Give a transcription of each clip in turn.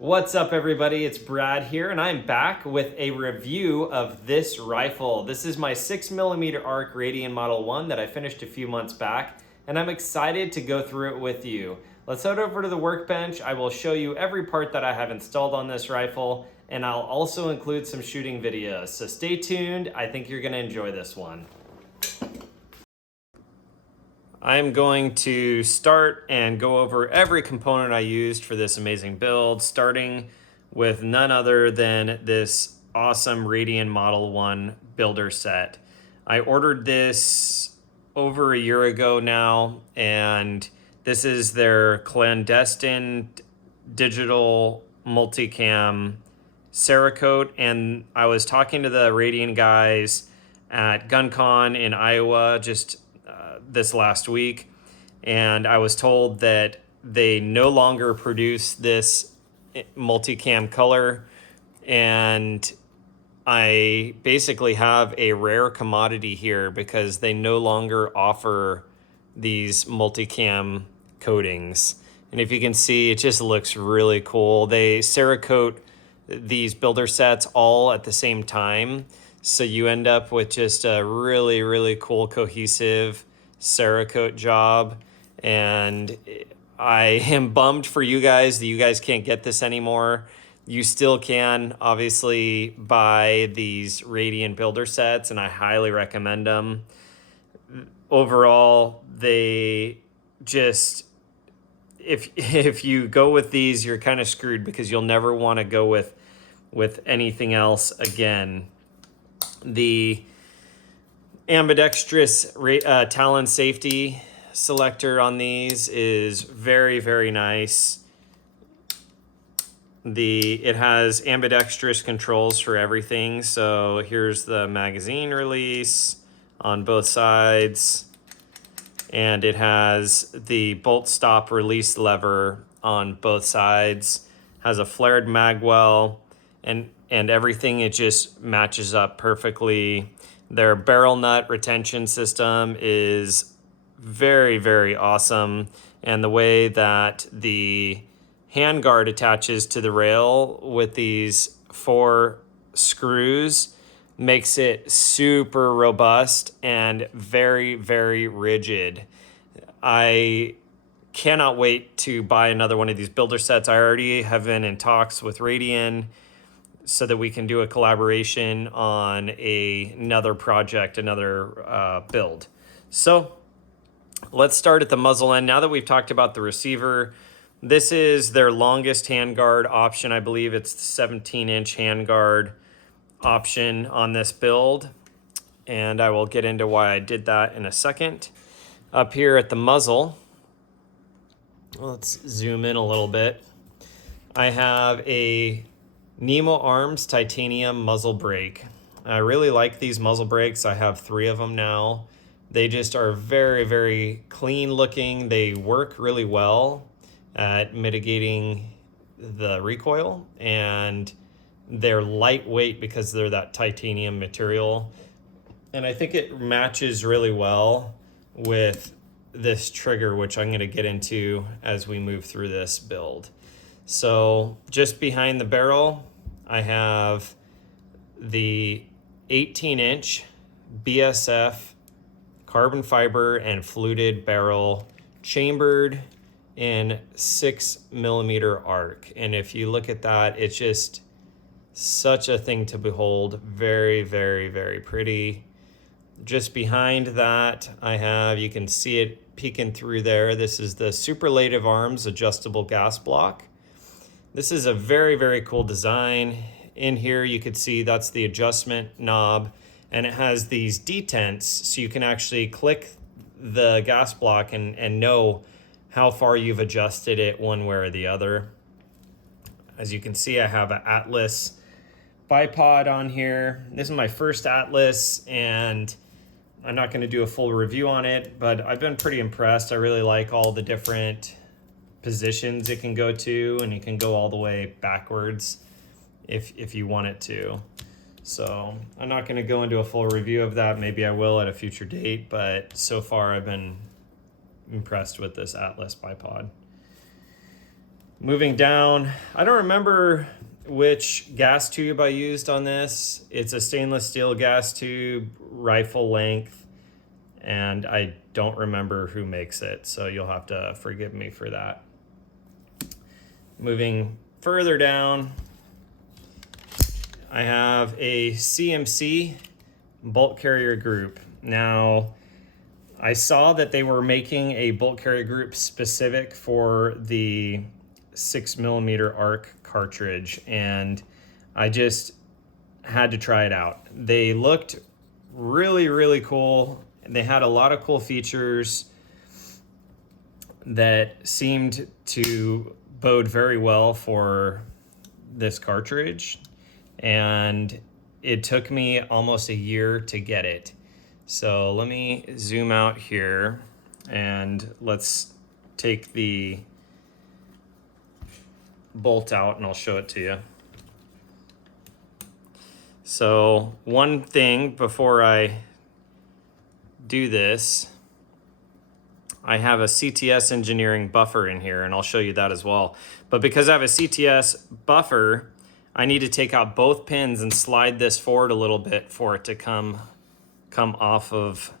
What's up, everybody? It's Brad here, and I'm back with a review of this rifle. This is my 6mm ARC Radian Model 1 that I finished a few months back, and I'm excited to go through it with you. Let's head over to the workbench. I will show you every part that I have installed on this rifle, and I'll also include some shooting videos. So stay tuned. I think you're going to enjoy this one. I'm going to start and go over every component I used for this amazing build, starting with none other than this awesome Radian Model 1 builder set. I ordered this over a year ago now, and this is their clandestine digital multicam Cerakote, and I was talking to the Radian guys at GunCon in Iowa just this last week, and I was told that they no longer produce this multicam color, and I basically have a rare commodity here because they no longer offer these multicam coatings. And if you can see, it just looks really cool. They Cerakote these builder sets all at the same time, so you end up with just a really, really cool cohesive Cerakote job. And I am bummed for you guys that you guys can't get this anymore. You still can obviously buy these Radian builder sets, and I highly recommend them. Overall, they just, if you go with these, you're kind of screwed because you'll never want to go with anything else again. The ambidextrous Talon safety selector on these is very, very nice. It has ambidextrous controls for everything. So here's the magazine release on both sides, and it has the bolt stop release lever on both sides, has a flared mag well, and everything, it just matches up perfectly. Their barrel nut retention system is very, very awesome. And the way that the handguard attaches to the rail with these 4 screws makes it super robust and very, very rigid. I cannot wait to buy another one of these builder sets. I already have been in talks with Radian so that we can do a collaboration on another project, another build. So let's start at the muzzle end. Now that we've talked about the receiver, this is their longest handguard option. I believe it's the 17-inch handguard option on this build, and I will get into why I did that in a second. Up here at the muzzle, let's zoom in a little bit. I have a Nemo Arms titanium muzzle brake. I really like these muzzle brakes. I have 3 of them now. They just are very, very clean looking. They work really well at mitigating the recoil, and they're lightweight because they're that titanium material. And I think it matches really well with this trigger, which I'm going to get into as we move through this build. So just behind the barrel, I have the 18-inch BSF carbon fiber and fluted barrel chambered in 6mm arc. And if you look at that, it's just such a thing to behold. Very, very, very pretty. Just behind that, I have, you can see it peeking through there. This is the Superlative Arms adjustable gas block. This is a very, very cool design. In here, you could see that's the adjustment knob, and it has these detents, so you can actually click the gas block and know how far you've adjusted it one way or the other. As you can see, I have an Atlas bipod on here. This is my first Atlas, and I'm not going to do a full review on it, but I've been pretty impressed. I really like all the different positions it can go to, and it can go all the way backwards if you want it to. So I'm not going to go into a full review of that. Maybe I will at a future date, but so far I've been impressed with this Atlas bipod. Moving down, I don't remember which gas tube I used on this. It's a stainless steel gas tube, rifle length, and I don't remember who makes it, so you'll have to forgive me for that. Moving further down, I have a CMC bolt carrier group. Now, I saw that they were making a bolt carrier group specific for the 6mm ARC cartridge, and I just had to try it out. They looked really, really cool. They had a lot of cool features that seemed to bode very well for this cartridge, and it took me almost a year to get it. So let me zoom out here and let's take the bolt out and I'll show it to you. So one thing before I do this, I have a CTS engineering buffer in here, and I'll show you that as well. But because I have a CTS buffer, I need to take out both pins and slide this forward a little bit for it to come off of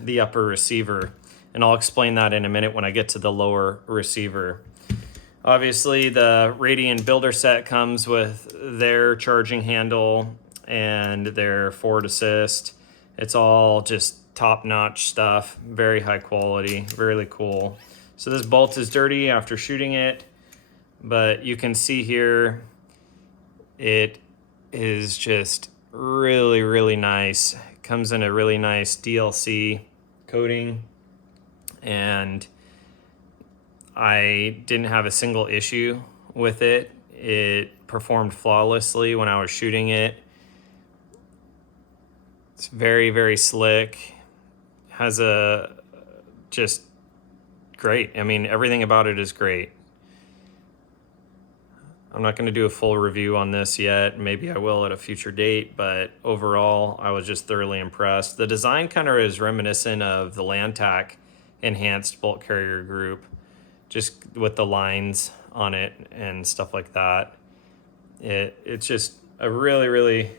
the upper receiver. And I'll explain that in a minute when I get to the lower receiver. Obviously, the Radian builder set comes with their charging handle and their forward assist. It's all just top-notch stuff, very high quality, really cool. So this bolt is dirty after shooting it, but you can see here it is just really, really nice. It comes in a really nice DLC coating, and I didn't have a single issue with it. It performed flawlessly when I was shooting it. It's very, very slick. Has a just great. I mean, everything about it is great. I'm not going to do a full review on this yet. Maybe I will at a future date, but overall, I was just thoroughly impressed. The design kind of is reminiscent of the Lantac enhanced bolt carrier group, just with the lines on it and stuff like that. It's just a really, really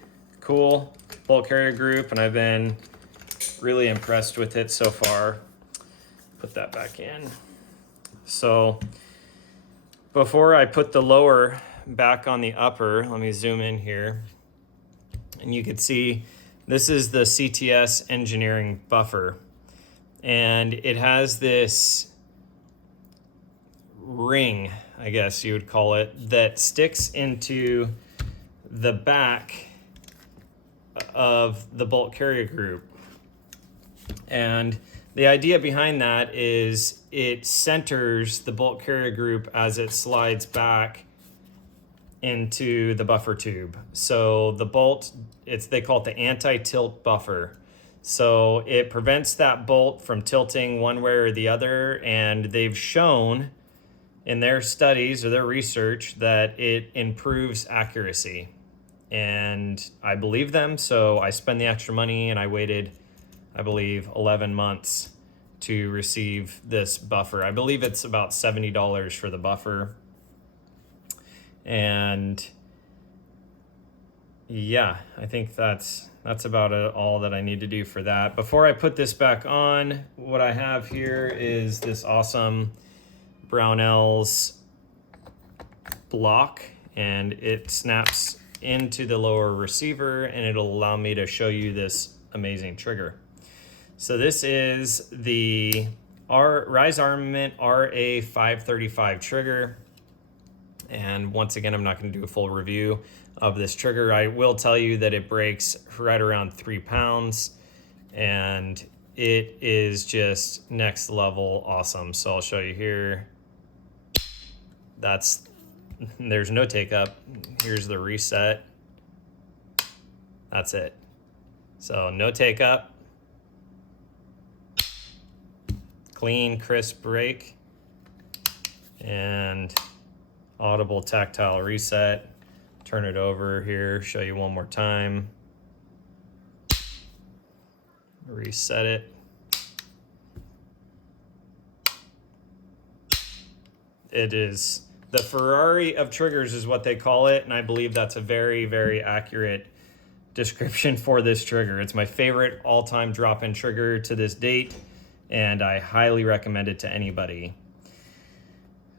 cool bolt carrier group, and I've been really impressed with it so far. Put that back in. So before I put the lower back on the upper, let me zoom in here, and you can see this is the CTS engineering buffer, and it has this ring, I guess you would call it, that sticks into the back of the bolt carrier group. And the idea behind that is it centers the bolt carrier group as it slides back into the buffer tube. So the bolt, they call it the anti-tilt buffer. So it prevents that bolt from tilting one way or the other, and they've shown in their studies or their research that it improves accuracy. And I believe them, so I spent the extra money, and I waited, I believe, 11 months to receive this buffer. I believe it's about $70 for the buffer. And yeah, I think that's about all that I need to do for that. Before I put this back on, what I have here is this awesome Brownells block, and it snaps into the lower receiver, and it'll allow me to show you this amazing trigger. So this is the Rise Armament RA535 trigger. And once again, I'm not going to do a full review of this trigger. I will tell you that it breaks right around 3 pounds, and it is just next level awesome. So I'll show you here. There's no take up. Here's the reset. That's it. So no take up. Clean, crisp break. And audible tactile reset. Turn it over here, show you one more time. Reset it. It is the Ferrari of triggers is what they call it, and I believe that's a very, very accurate description for this trigger. It's my favorite all-time drop-in trigger to this date, and I highly recommend it to anybody.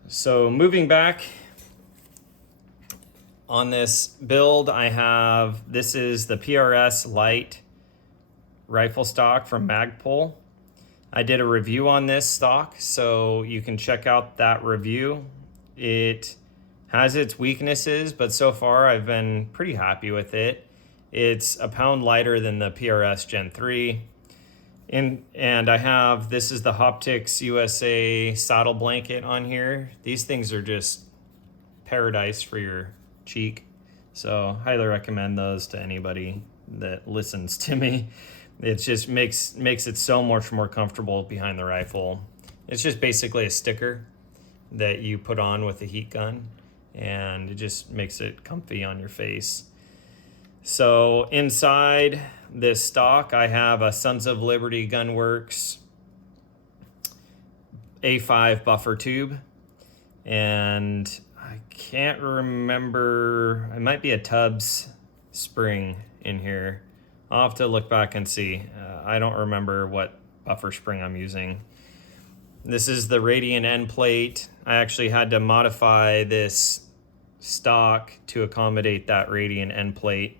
So moving back on this build, this is the PRS Lite rifle stock from Magpul. I did a review on this stock, so you can check out that review. It has its weaknesses, but so far I've been pretty happy with it. It's a pound lighter than the PRS Gen 3. And this is the Hoptics USA saddle blanket on here. These things are just paradise for your cheek. So highly recommend those to anybody that listens to me. It just makes it so much more comfortable behind the rifle. It's just basically a sticker that you put on with a heat gun, and it just makes it comfy on your face. So inside this stock, I have a Sons of Liberty Gunworks A5 buffer tube, and I can't remember, it might be a Tubbs spring in here. I'll have to look back and see. I don't remember what buffer spring I'm using. This is the Radian end plate. I actually had to modify this stock to accommodate that Radian end plate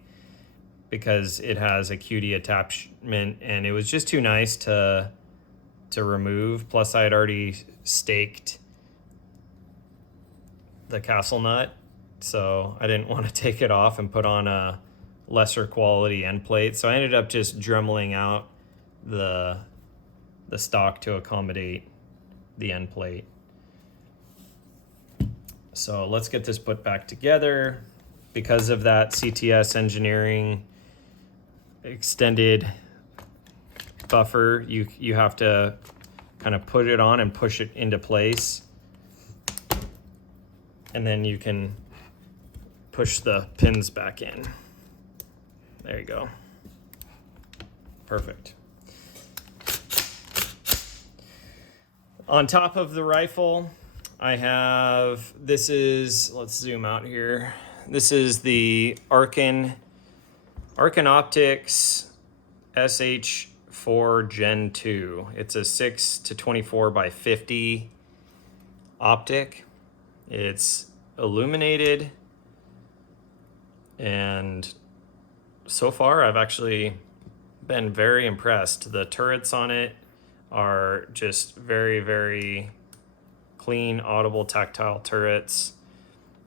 because it has a QD attachment, and it was just too nice to remove. Plus I had already staked the castle nut, so I didn't want to take it off and put on a lesser quality end plate. So I ended up just dremeling out the stock to accommodate the end plate. So let's get this put back together. Because of that CTS Engineering extended buffer, you have to kind of put it on and push it into place, and then you can push the pins back in. There you go. Perfect. On top of the rifle, I have, let's zoom out here. This is the Arkin Optics SH4 Gen 2. It's a 6-24 by 50 optic. It's illuminated, and so far I've actually been very impressed. The turrets on it are just very, very clean, audible, tactile turrets.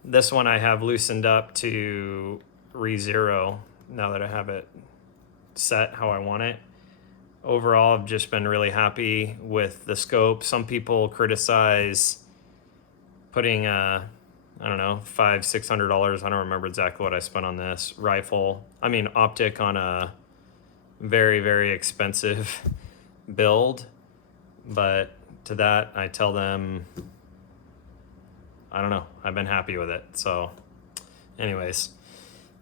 This one I have loosened up to re-zero now that I have it set how I want it. Overall, I've just been really happy with the scope. Some people criticize putting I don't know, $500-600, I don't remember exactly what I spent on this optic on a very, very expensive build. But to that, I tell them, I don't know, I've been happy with it. So anyways,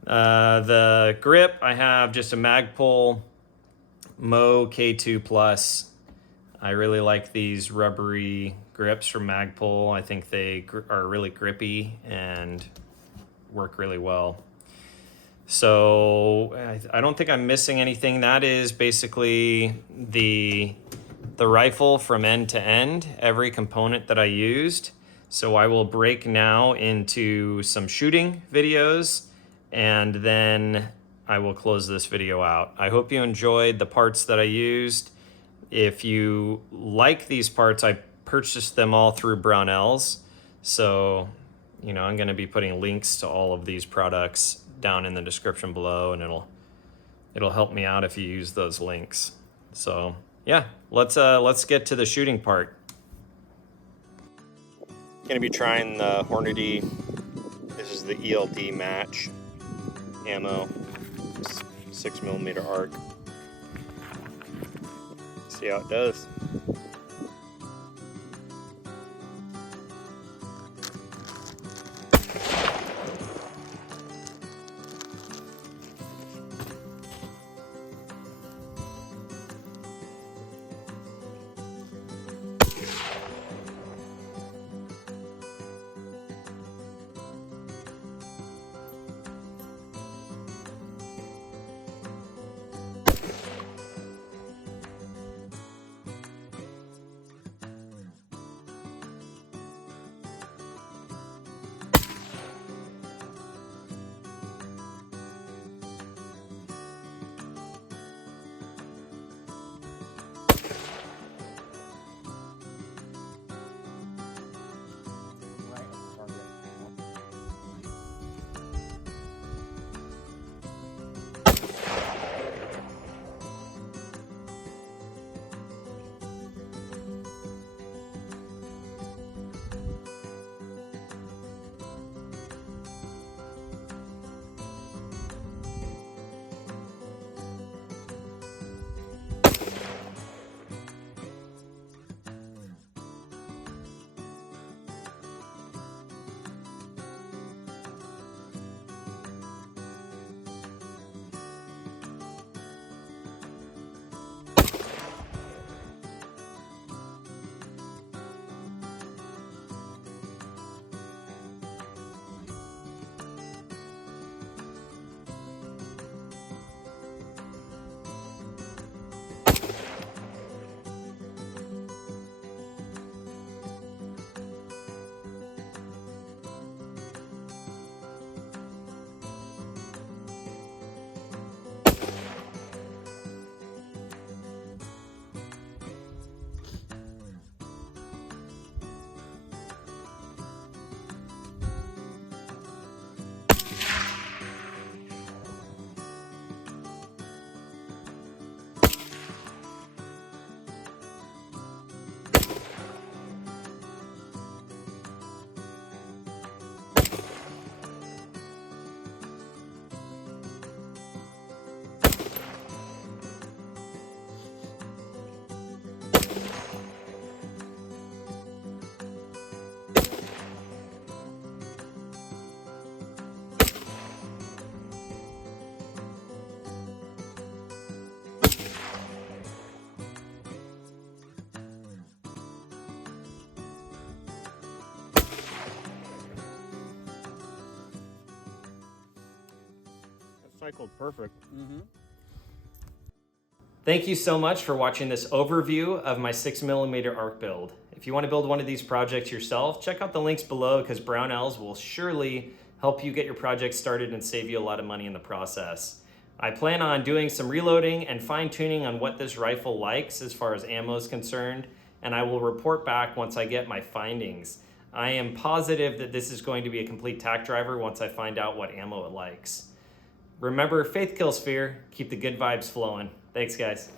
the grip, I have just a Magpul Mo K2 Plus. I really like these rubbery grips from Magpul. I think they are really grippy and work really well. So I don't think I'm missing anything. That is basically the rifle from end to end, every component that I used. So I will break now into some shooting videos, and then I will close this video out. I hope you enjoyed the parts that I used. If you like these parts, I purchased them all through Brownells. So, I'm going to be putting links to all of these products down in the description below, and it'll help me out if you use those links. So, yeah, let's get to the shooting part. Going to be trying the Hornady. This is the ELD match ammo, 6mm arc. See how it does. cycled perfect. Thank you so much for watching this overview of my 6mm arc build. If you want to build one of these projects yourself, check out the links below because Brownells will surely help you get your project started and save you a lot of money in the process. I plan on doing some reloading and fine-tuning on what this rifle likes as far as ammo is concerned, and I will report back once I get my findings. I am positive that this is going to be a complete tack driver once I find out what ammo it likes. Remember, faith kills fear. Keep the good vibes flowing. Thanks, guys.